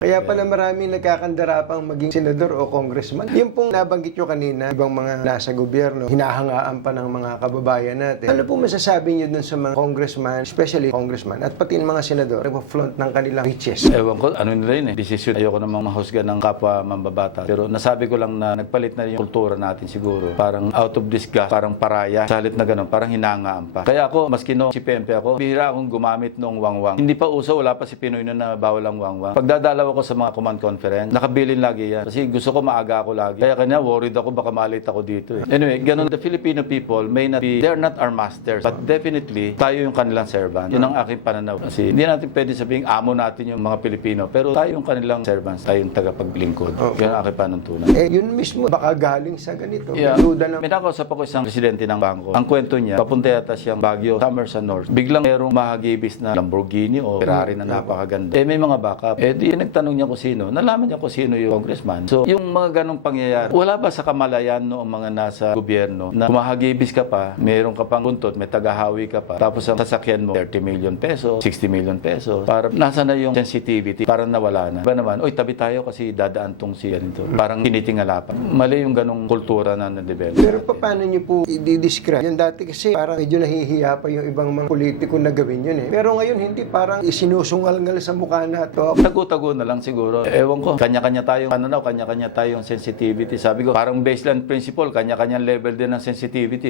Kaya pala maraming nagkakandarapang maging senador o congressman. Yung pong nabanggit nyo kanina, ibang mga nasa gobyerno, hinahangaan pa ng mga kababayan natin. Ano po masasabi nyo dun sa mga congressman, especially congressman, at pati yung mga senador, nagpa-flaunt ng kanilang riches? Ewan ko, ano nila yun eh. Desisyon. Ayoko namang mahusga ng kapwa mambabata. Pero nasabi ko lang na nagpalit na yung kultura natin siguro. Parang out of disgust, parang paraya. Salit na ganun, parang hinangaan pa. Kaya ako, maski no si Pempe ako, bihira akong gumamit ng wangwang. Hindi pa uso, wala pa si Pinoy noon na bawal ang wangwang. Pagdadalaw ako sa mga command conference, nakabilin lagi yan. Kasi gusto ko maaga ako lagi. Kaya kanya worried ako, baka malit ako dito eh. Anyway, ganun. The Filipino people may not be, they're not our masters. But definitely, tayo yung kanilang servant. Yun ang aking pananaw. Kasi hindi natin pwede sabihin amo natin yung mga Pilipino. Pero tayo yung kanilang servants. Tayo yung tagapaglingkod. Yun ang aking panuntunan. Eh, yun mismo, baka galing sa ganito. Yeah. Ayuda ng May nakausap ako isang presidente ng bangko. Ang kwento niya, papunta yata siyang Baguio, summer sa north. Biglang merong mahagibis na Lamborghini o Ferrari na napakaganda. Eh may mga backup. Eh di nagtanong niya kung sino. Nalaman niya kung sino yung congressman. So yung mga ganong pangyayari, wala ba sa kamalayan noong mga nasa gobyerno na kumahagibis ka pa, meron ka pang buntot, may tagahawi ka pa, tapos ang sasakyan mo 30 million pesos, 60 million pesos. Para nasa na yung sensitivity, parang nawala na. Ba naman, oy tabi tayo kasi dadaan tong si ganito. Parang tinitingala pa. Mali yung ganong kultura na na-develop. Pero pa- paano niyo po i-describe? Yan dati kasi parang medyo nahihiya pa yung ibang mga politiko na gawin yun eh. Pero ngayon hindi parang isinusungal-ngal sa mukha na to. Tago-tago na lang siguro. Ewan ko, kanya-kanya tayong ano na, kanya-kanya tayong sensitivity. Sabi ko, parang baseline principle, kanya-kanyang level din ng sensitivity.